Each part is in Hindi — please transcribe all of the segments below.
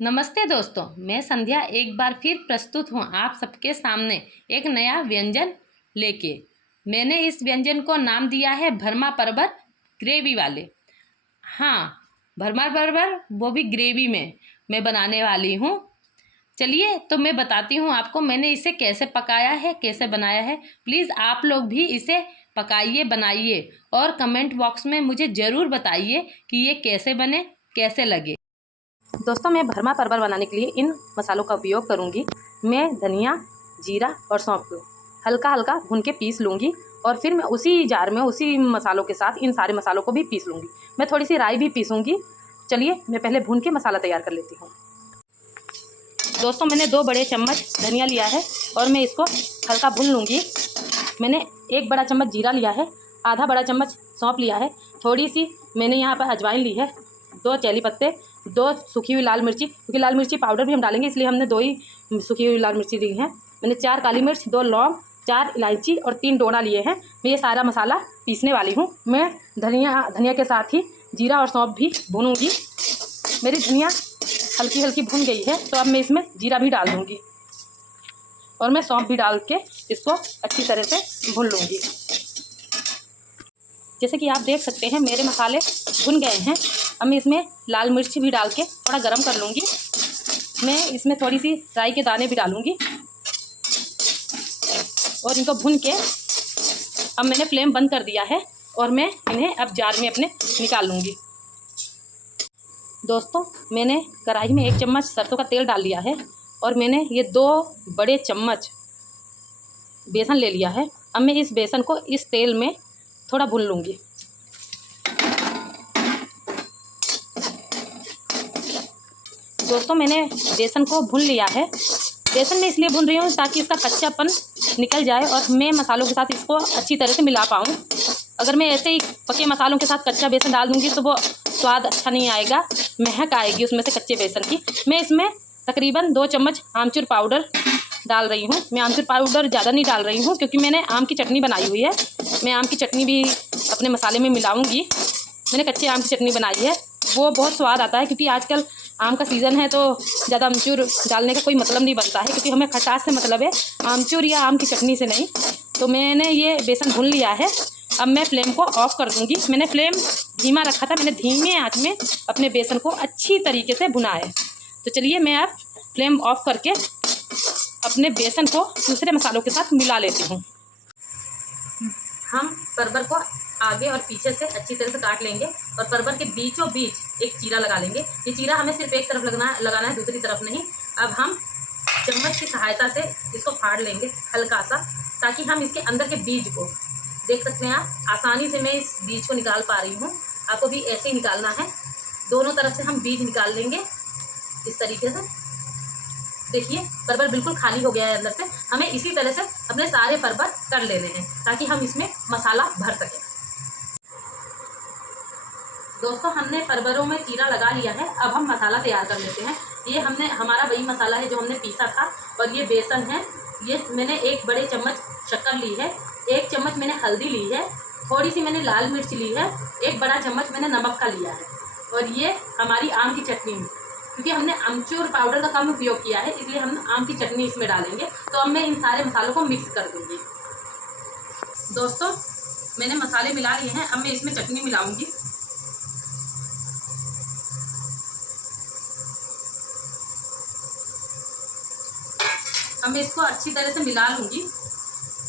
नमस्ते दोस्तों, मैं संध्या एक बार फिर प्रस्तुत हूँ आप सबके सामने एक नया व्यंजन लेके। मैंने इस व्यंजन को नाम दिया है भरमा परवर ग्रेवी वाले। हाँ, भरमा परवर वो भी ग्रेवी में मैं बनाने वाली हूँ। चलिए तो मैं बताती हूँ आपको मैंने इसे कैसे पकाया है, कैसे बनाया है। प्लीज़ आप लोग भी इसे पकाइए, बनाइए और कमेंट बॉक्स में मुझे ज़रूर बताइए कि ये कैसे बने, कैसे लगे। दोस्तों, मैं भरमा परवर बनाने के लिए इन मसालों का उपयोग करूंगी। मैं धनिया, जीरा और सौंफ को हल्का हल्का भून के पीस लूँगी और फिर मैं उसी जार में उसी मसालों के साथ इन सारे मसालों को भी पीस लूँगी। मैं थोड़ी सी राई भी पीसूँगी। चलिए मैं पहले भून के मसाला तैयार कर लेती हूँ। दोस्तों, मैंने 2 बड़े चम्मच धनिया लिया है और मैं इसको हल्का भून लूँगी। मैंने 1 बड़ा चम्मच जीरा लिया है, आधा बड़ा चम्मच सौंफ लिया है, थोड़ी सी मैंने यहाँ पर अजवाइन ली है, 2 चैली पत्ते, 2 सूखी हुई लाल मिर्ची, क्योंकि लाल मिर्ची पाउडर भी हम डालेंगे इसलिए हमने 2 ही सूखी हुई लाल मिर्ची ली हैं। मैंने 4 काली मिर्च, 2 लौंग, 4 इलायची और 3 डोना लिए हैं। मैं ये सारा मसाला पीसने वाली हूँ। मैं धनिया के साथ ही जीरा और सौंफ भी भूनूँगी। मेरी धनिया हल्की हल्की भून गई है तो अब मैं इसमें जीरा भी डाल दूँगी और मैं सौंफ भी डाल के इसको अच्छी तरह से भून लूँगी। जैसे कि आप देख सकते हैं मेरे मसाले भुन गए हैं। अब मैं इसमें लाल मिर्च भी डाल के थोड़ा गरम कर लूँगी। मैं इसमें थोड़ी सी राई के दाने भी डालूँगी और इनको भुन के अब मैंने फ्लेम बंद कर दिया है और मैं इन्हें अब जार में अपने निकाल लूँगी। दोस्तों, मैंने कढ़ाई में 1 चम्मच सरसों का तेल डाल लिया है और मैंने ये 2 बड़े चम्मच बेसन ले लिया है। अब मैं इस बेसन को इस तेल में थोड़ा भून लूँगी। दोस्तों, मैंने बेसन को भून लिया है। बेसन में इसलिए भून रही हूँ ताकि इसका कच्चापन निकल जाए और मैं मसालों के साथ इसको अच्छी तरह से मिला पाऊँ। अगर मैं ऐसे ही पके मसालों के साथ कच्चा बेसन डाल दूँगी तो वो स्वाद अच्छा नहीं आएगा, महक आएगी उसमें से कच्चे बेसन की। मैं इसमें तकरीबन 2 चम्मच आमचूर पाउडर डाल रही हूँ। मैं आमचूर पाउडर ज़्यादा नहीं डाल रही हूँ क्योंकि मैंने आम की चटनी बनाई हुई है। मैं आम की चटनी भी अपने मसाले में मिलाऊंगी। मैंने कच्चे आम की चटनी बनाई है, वो बहुत स्वाद आता है क्योंकि आजकल आम का सीज़न है तो ज़्यादा आमचूर डालने का कोई मतलब नहीं बनता है, क्योंकि हमें खटास से मतलब है, आमचूर या आम की चटनी से नहीं। तो मैंने ये बेसन भून लिया है। अब मैं फ्लेम को ऑफ़ कर दूँगी। मैंने फ्लेम धीमा रखा था, मैंने धीमे आँच में अपने बेसन को अच्छी तरीके से भुना है। तो चलिए मैं अब फ्लेम ऑफ़ करके अपने बेसन को दूसरे मसालों के साथ मिला लेती हूँ। हम परवर को आगे और पीछे से अच्छी तरह से काट लेंगे और परवर के बीचों बीच एक चीरा लगा लेंगे। ये चीरा हमें सिर्फ एक तरफ लगाना है, दूसरी तरफ नहीं। अब हम चम्मच की सहायता से इसको फाड़ लेंगे हल्का सा, ताकि हम इसके अंदर के बीज को देख सकते हैं आप। आसानी से मैं इस बीज को निकाल पा रही हूँ, आपको भी ऐसे ही निकालना है। दोनों तरफ से हम बीज निकाल लेंगे इस तरीके से। देखिए परवर बिल्कुल खाली हो गया है अंदर से। हमें इसी तरह से अपने सारे परवर कर लेने हैं ताकि हम इसमें मसाला भर सकें। दोस्तों, हमने परवरों में चीरा लगा लिया है। अब हम मसाला तैयार कर लेते हैं। ये हमारा वही मसाला है जो हमने पीसा था और ये बेसन है। ये मैंने 1 बड़े चम्मच शक्कर ली है, 1 चम्मच मैंने हल्दी ली है, थोड़ी सी मैंने लाल मिर्च ली है, 1 बड़ा चम्मच मैंने नमक का लिया है और ये हमारी आम की चटनी है। क्योंकि हमने अमचूर पाउडर का कम उपयोग किया है इसलिए हम आम की चटनी इसमें डालेंगे। तो अब मैं इन सारे मसालों को मिक्स कर दूँगी। दोस्तों, मैंने मसाले मिला लिए हैं। अब मैं इसमें चटनी मिलाऊंगी। अब मैं इसको अच्छी तरह से मिला लूँगी।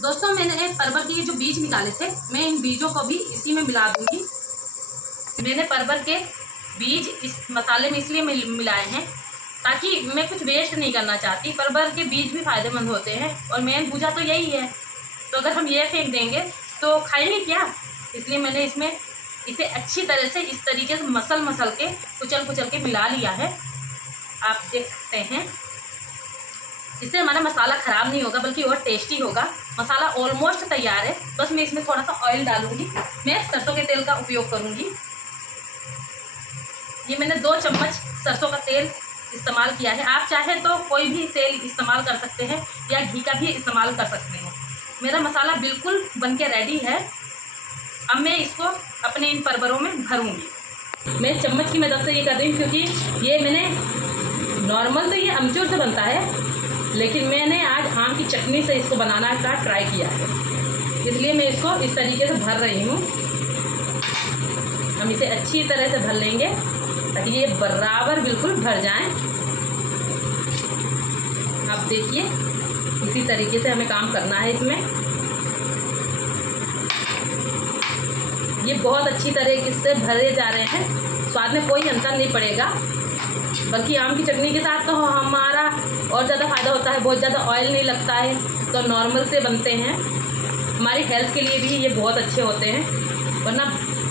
दोस्तों, मैंने परवर के ये जो बीज निकाले थे, मैं इन बीजों को भी इसी में मिला दूँगी। मैंने परवर के बीज इस मसाले में इसलिए मिलाए हैं ताकि मैं कुछ वेस्ट नहीं करना चाहती। परवर के बीज भी फ़ायदेमंद होते हैं और मेन पूजा तो यही है। तो अगर हम ये फेंक देंगे तो खाएंगे क्या, इसलिए मैंने इसे अच्छी तरह से इस तरीके से मसल के कुचल के मिला लिया है। आप देख सकते हैं इससे हमारा मसाला ख़राब नहीं होगा बल्कि और टेस्टी होगा। मसाला ऑलमोस्ट तैयार है, बस मैं इसमें थोड़ा सा ऑयल डालूंगी। मैं सरसों के तेल का उपयोग करूंगी। ये मैंने 2 चम्मच सरसों का तेल इस्तेमाल किया है। आप चाहे तो कोई भी तेल इस्तेमाल कर सकते हैं या घी का भी इस्तेमाल कर सकते हैं। मेरा मसाला बिल्कुल बनके रेडी है। अब मैं इसको अपने इन परवरों में भरूंगी। मैं चम्मच की मदद से ये कर रही हूँ क्योंकि ये मैंने नॉर्मल तो ये अमचूर से बनता है, लेकिन मैंने आज आम की चटनी से इसको बनाना का ट्राई किया है, इसलिए मैं इसको इस तरीके से भर रही हूँ। हम इसे अच्छी तरह से भर लेंगे ताकि ये बराबर बिल्कुल भर जाएं। आप देखिए इसी तरीके से हमें काम करना है इसमें। ये बहुत अच्छी तरीके से भरे जा रहे हैं, स्वाद में कोई अंतर नहीं पड़ेगा, बल्कि आम की चटनी के साथ तो हमारा और ज़्यादा फ़ायदा होता है। बहुत ज़्यादा ऑयल नहीं लगता है, तो नॉर्मल से बनते हैं। हमारी हेल्थ के लिए भी ये बहुत अच्छे होते हैं। वरना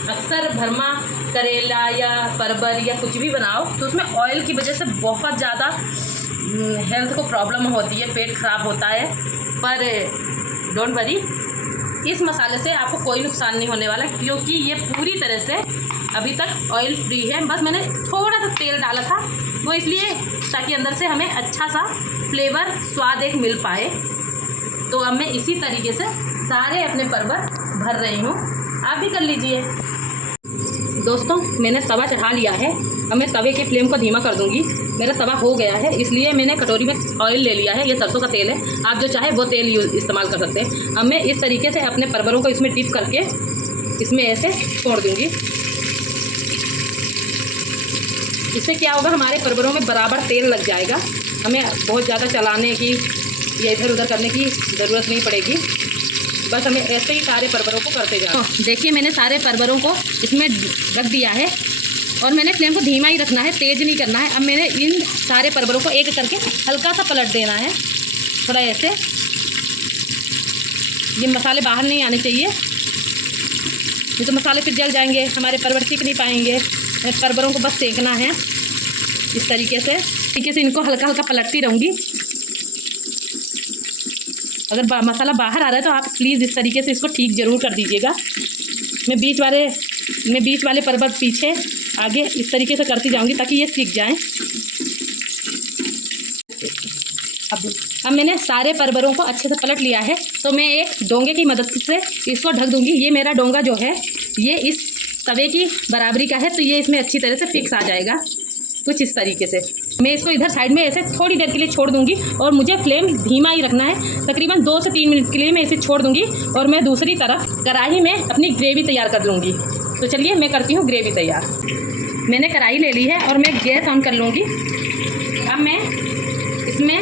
अक्सर भरमा करेला या परवर या कुछ भी बनाओ तो उसमें ऑयल की वजह से बहुत ज़्यादा हेल्थ को प्रॉब्लम होती है, पेट ख़राब होता है। पर डोंट वरी, इस मसाले से आपको कोई नुकसान नहीं होने वाला, क्योंकि ये पूरी तरह से अभी तक ऑयल फ्री है। बस मैंने थोड़ा सा तेल डाला था, वो इसलिए ताकि अंदर से हमें अच्छा सा फ्लेवर, स्वाद एक मिल पाए। तो अब मैं इसी तरीके से सारे अपने परवर भर रही हूँ, आप भी कर लीजिए। दोस्तों मैंने तवा चढ़ा लिया है, अब मैं तवे के फ्लेम को धीमा कर दूंगी। मेरा तवा हो गया है, इसलिए मैंने कटोरी में ऑयल ले लिया है। ये सरसों का तेल है, आप जो चाहे वो तेल इस्तेमाल कर सकते हैं। अब मैं इस तरीके से अपने परवरों को इसमें डिप करके इसमें ऐसे छोड़ दूंगी। इससे क्या होगा, हमारे परवरों में बराबर तेल लग जाएगा। हमें बहुत ज़्यादा चलाने की या इधर उधर करने की ज़रूरत नहीं पड़ेगी। बस हमें ऐसे ही सारे परवरों को करते जाना। देखिए मैंने सारे परवरों को इसमें रख दिया है और मैंने फ्लेम को धीमा ही रखना है, तेज़ नहीं करना है। अब मैंने इन सारे परवरों को एक करके हल्का सा पलट देना है, थोड़ा ऐसे। ये मसाले बाहर नहीं आने चाहिए, नहीं तो मसाले फिर जल जाएंगे, हमारे परवर टिक नहीं पाएंगे। परवरों को बस सेकना है इस तरीके से इनको हल्का हल्का पलटती रहूँगी। अगर मसाला बाहर आ रहा है तो आप प्लीज़ इस तरीके से इसको ठीक ज़रूर कर दीजिएगा। मैं बीच वाले परवर पीछे आगे इस तरीके से करती जाऊंगी ताकि ये सीख जाएं। अब मैंने सारे परवरों को अच्छे से पलट लिया है, तो मैं एक डोंगे की मदद से इसको ढक दूंगी। ये मेरा डोंगा जो है ये इस तवे की बराबरी का है, तो ये इसमें अच्छी तरह से फिक्स आ जाएगा। कुछ इस तरीके से मैं इसको इधर साइड में ऐसे थोड़ी देर के लिए छोड़ दूंगी और मुझे फ्लेम धीमा ही रखना है। तकरीबन 2 से 3 मिनट के लिए मैं इसे छोड़ दूंगी और मैं दूसरी तरफ कढ़ाई में अपनी ग्रेवी तैयार कर लूँगी। तो चलिए मैं करती हूँ ग्रेवी तैयार। मैंने कढ़ाई ले ली है और मैं गैस ऑन कर लूँगी। अब मैं इसमें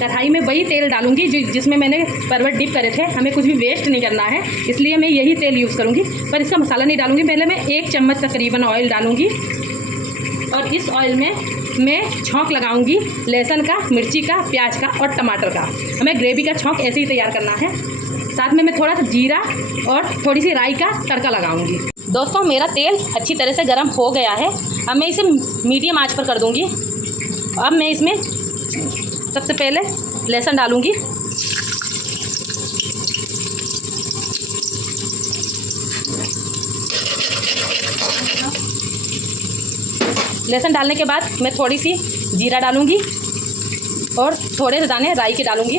कढ़ाई में वही तेल डालूँगी जिसमें मैंने परवर डिप करे थे। हमें कुछ भी वेस्ट नहीं करना है, इसलिए मैं यही तेल यूज़ करूँगी, पर इसका मसाला नहीं डालूँगी। पहले मैं 1 चम्मच तकरीबन ऑयल डालूँगी और इस ऑयल में मैं छौंक लगाऊंगी लहसुन का, मिर्ची का, प्याज का और टमाटर का। हमें ग्रेवी का छौंक ऐसे ही तैयार करना है। साथ में मैं थोड़ा सा जीरा और थोड़ी सी राई का तड़का लगाऊंगी। दोस्तों मेरा तेल अच्छी तरह से गर्म हो गया है, अब मैं इसे मीडियम आंच पर कर दूंगी। अब मैं इसमें सबसे पहले लहसुन डालूंगी। लहसुन डालने के बाद मैं थोड़ी सी जीरा डालूंगी और थोड़े से दाने राई के डालूंगी।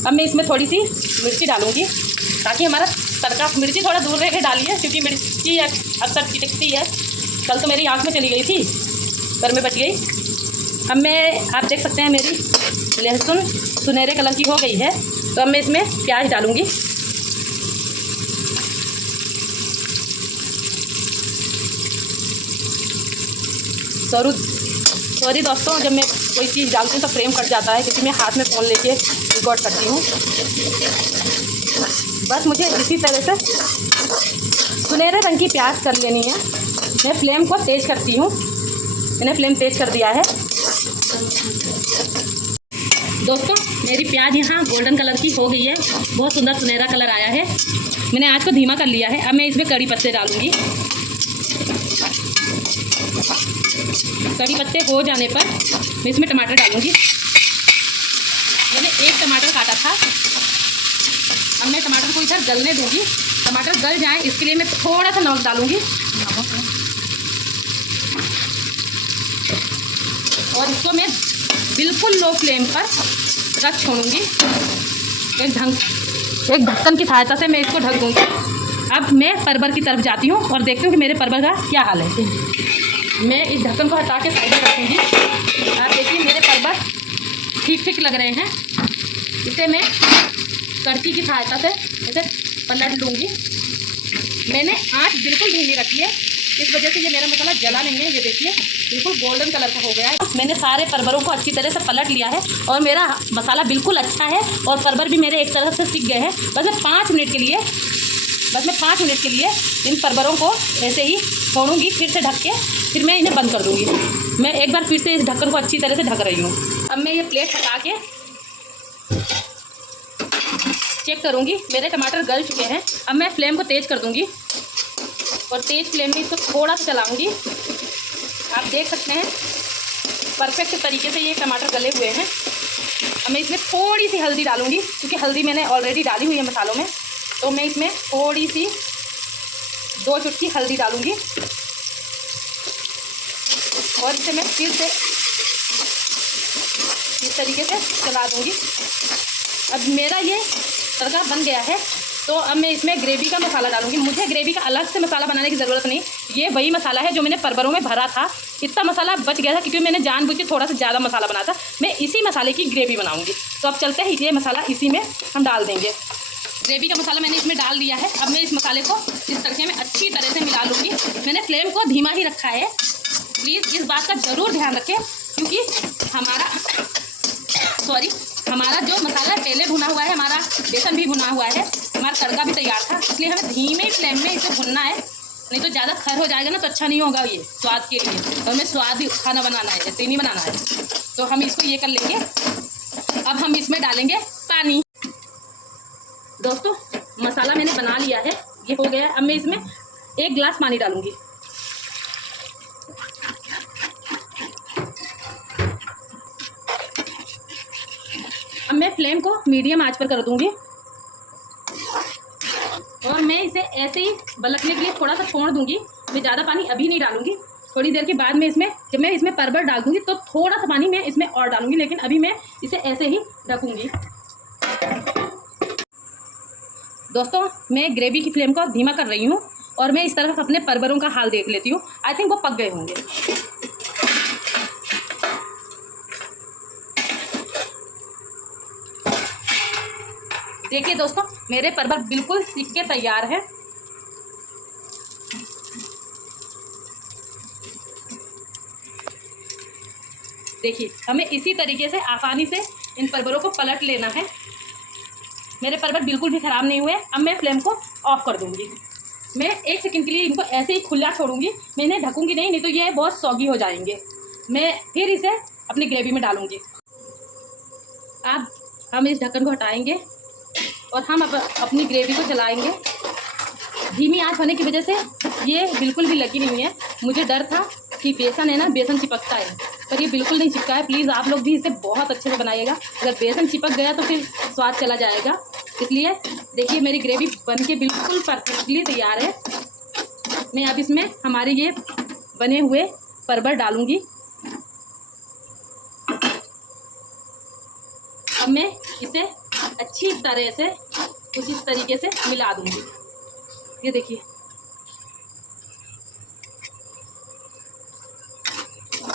अब मैं इसमें थोड़ी सी मिर्ची डालूंगी ताकि हमारा तड़का, मिर्ची थोड़ा दूर रह के डालिए क्योंकि मिर्ची अक्सर चिटकती है। कल तो मेरी आँख में चली गई थी पर मैं बच गई। अब आप देख सकते हैं मेरी लहसुन सुनहरे कलर की हो गई है, तो अब मैं इसमें प्याज डालूंगी। सॉरी दोस्तों, जब मैं कोई चीज़ डालती हूँ तो फ्रेम कट जाता है क्योंकि मैं हाथ में फ़ोन लेके रिकॉर्ड करती हूँ। बस मुझे इसी तरह से सुनहरे रंग की प्याज कर लेनी है। मैं फ्लेम को तेज़ करती हूँ, मैंने फ्लेम तेज़ कर दिया है। दोस्तों मेरी प्याज यहाँ गोल्डन कलर की हो गई है, बहुत सुंदर सुनहरा कलर आया है। मैंने आँच को धीमा कर लिया है। अब मैं इसमें कड़ी पत्ते डालूँगी। कड़ी पत्ते हो जाने पर मैं इसमें टमाटर डालूँगी। मैंने 1 टमाटर काटा था। अब मैं टमाटर को इधर गलने दूँगी। टमाटर गल जाए इसके लिए मैं थोड़ा सा नमक डालूँगी और इसको मैं बिल्कुल लो फ्लेम पर रख छोड़ूंगी। एक ढक्कन की सहायता से मैं इसको ढक दूँगी। अब मैं परवर की तरफ जाती हूँ और देखती हूँ कि मेरे परवर का क्या हाल है। मैं इस ढक्कन को हटा के साइड में रखूँगी। आप देखिए मेरे परवर ठीक ठीक लग रहे हैं। इसे मैं कड़छी की सहायता से इसे पलट लूँगी। मैंने आँच बिल्कुल धीमी रखी है, इस वजह से ये मेरा मसाला जला नहीं है। ये देखिए बिल्कुल गोल्डन कलर का हो गया है। मैंने सारे परवरों को अच्छी तरह से पलट लिया है और मेरा मसाला बिल्कुल अच्छा है और परवर भी मेरे एक तरह से सीख गए हैं। बस मैं 5 मिनट के लिए इन परवरों को ऐसे ही छोड़ूंगी, फिर से ढक के फिर मैं इन्हें बंद कर दूँगी। मैं एक बार फिर से इस ढक्कन को अच्छी तरह से ढक रही हूँ। अब मैं ये प्लेट हटा के चेक करूँगी। मेरे टमाटर गल चुके हैं। अब मैं फ्लेम को तेज़ कर दूँगी और तेज़ फ्लेम में इसको थोड़ा सा चलाऊँगी। आप देख सकते हैं परफेक्ट तरीके से ये टमाटर गले हुए हैं। अब मैं इसमें थोड़ी सी हल्दी डालूँगी, क्योंकि हल्दी मैंने ऑलरेडी डाली हुई है मसालों में। तो मैं इसमें थोड़ी सी 2 चुटकी हल्दी डालूँगी और इसे मैं फिर से इस तरीके से चला दूँगी। अब मेरा ये तड़का बन गया है, तो अब मैं इसमें ग्रेवी का मसाला डालूंगी। मुझे ग्रेवी का अलग से मसाला बनाने की ज़रूरत नहीं, ये वही मसाला है जो मैंने परवरों में भरा था। इतना मसाला बच गया था क्योंकि मैंने जानबूझ के थोड़ा सा ज़्यादा मसाला बना था। मैं इसी मसाले की ग्रेवी बनाऊंगी। तो अब चलते हैं, ये मसाला इसी में हम डाल देंगे। ग्रेवी का मसाला मैंने इसमें डाल दिया है। अब मैं इस मसाले को इस तड़के में अच्छी तरह से मिला लूँगी। मैंने फ्लेम को धीमा ही रखा है, प्लीज़ इस बात का ज़रूर ध्यान रखें, क्योंकि हमारा जो मसाला पहले भुना हुआ है, हमारा बेसन भी भुना हुआ है, हमारा तड़का भी तैयार था, इसलिए हमें धीमे फ्लेम में इसे भुनना है। नहीं तो ज़्यादा खर हो जाएगा ना, तो अच्छा नहीं होगा ये स्वाद के लिए। और हमें स्वाद खाना बनाना है, ऐसे नहीं बनाना है। तो हम इसको ये कर लेंगे। अब हम इसमें डालेंगे पानी। दोस्तों मसाला मैंने बना लिया है, ये हो गया है। अब मैं इसमें 1 गिलास पानी डालूंगी। अब मैं फ्लेम को मीडियम आंच पर कर दूंगी और मैं इसे ऐसे ही बलकने के लिए थोड़ा सा छोड़ दूंगी। मैं ज़्यादा पानी अभी नहीं डालूंगी, थोड़ी देर के बाद में जब मैं इसमें परवर डाल दूंगी तो थोड़ा सा पानी मैं इसमें और डालूंगी, लेकिन अभी मैं इसे ऐसे ही ढकूंगी। दोस्तों मैं ग्रेवी की फ्लेम को धीमा कर रही हूँ और मैं इस तरफ अपने परवरों का हाल देख लेती हूँ। आई थिंक वो पक गए होंगे। देखिए दोस्तों मेरे परवर बिल्कुल सीख के तैयार है। देखिए हमें इसी तरीके से आसानी से इन परवरों को पलट लेना है। मेरे परवर बिल्कुल भी ख़राब नहीं हुए। अब मैं फ्लेम को ऑफ कर दूंगी। मैं 1 सेकंड के लिए इनको ऐसे ही खुला छोड़ूंगी, मैं इन्हें ढकूंगी नहीं तो ये बहुत सौगी हो जाएंगे। मैं फिर इसे अपनी ग्रेवी में डालूंगी। अब हम इस ढक्कन को हटाएंगे और हम अपनी ग्रेवी को चलाएंगे। धीमी आंच होने की वजह से ये बिल्कुल भी लगी नहीं है। मुझे डर था कि बेसन है ना, बेसन चिपकता है, पर ये बिल्कुल नहीं चिपका है। प्लीज़ आप लोग भी इसे बहुत अच्छे से बनाइएगा। अगर बेसन चिपक गया तो फिर स्वाद चला जाएगा। इसलिए देखिए मेरी ग्रेवी बनके बिल्कुल परफेक्टली तैयार है। मैं अब इसमें हमारे ये बने हुए परवर डालूँगी। अब मैं इसे अच्छी तरह से कुछ इस तरीके से मिला दूँगी। ये देखिए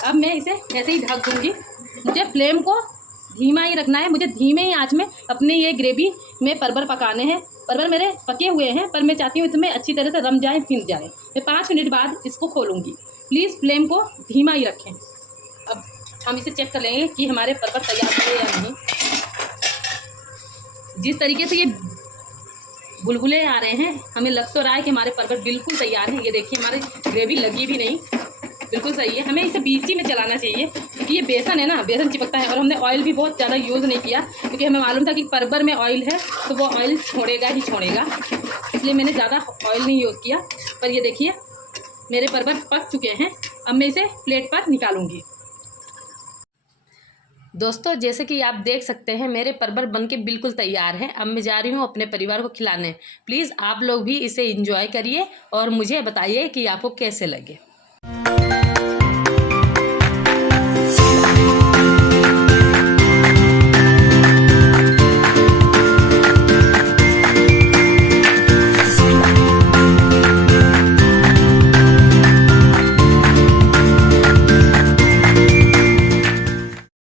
अब मैं इसे ऐसे ही ढक दूँगी। मुझे फ्लेम को धीमा ही रखना है। मुझे धीमे ही आंच में अपने ये ग्रेवी में परवर पकाने हैं। परवर मेरे पके हुए हैं, पर मैं चाहती हूँ इसमें अच्छी तरह से रम जाए, फिर जाए। मैं 5 मिनट बाद इसको खोलूँगी। प्लीज़ फ्लेम को धीमा ही रखें। अब हम इसे चेक कर लेंगे कि हमारे परवर तैयार हुए या नहीं। जिस तरीके से ये बुलबुले आ रहे हैं, हमें लग तो रहा है कि हमारे परवर बिल्कुल तैयार हैं। ये देखिए हमारी ग्रेवी लगी भी नहीं, बिल्कुल सही है। हमें इसे बीच ही में चलाना चाहिए, क्योंकि ये बेसन है ना, बेसन चिपकता है। और हमने ऑयल भी बहुत ज़्यादा यूज़ नहीं किया, क्योंकि हमें मालूम था कि परवर में ऑयल है तो वो ऑयल छोड़ेगा ही छोड़ेगा, इसलिए मैंने ज़्यादा ऑयल नहीं यूज़ किया। पर ये देखिए मेरे परवर पक चुके हैं। अब मैं इसे प्लेट पर निकालूंगी। दोस्तों जैसे कि आप देख सकते हैं मेरे परवर बनके बिल्कुल तैयार हैं। अब मैं जा रही हूँ अपने परिवार को खिलाने। प्लीज़ आप लोग भी इसे एंजॉय करिए और मुझे बताइए कि आपको कैसे लगे।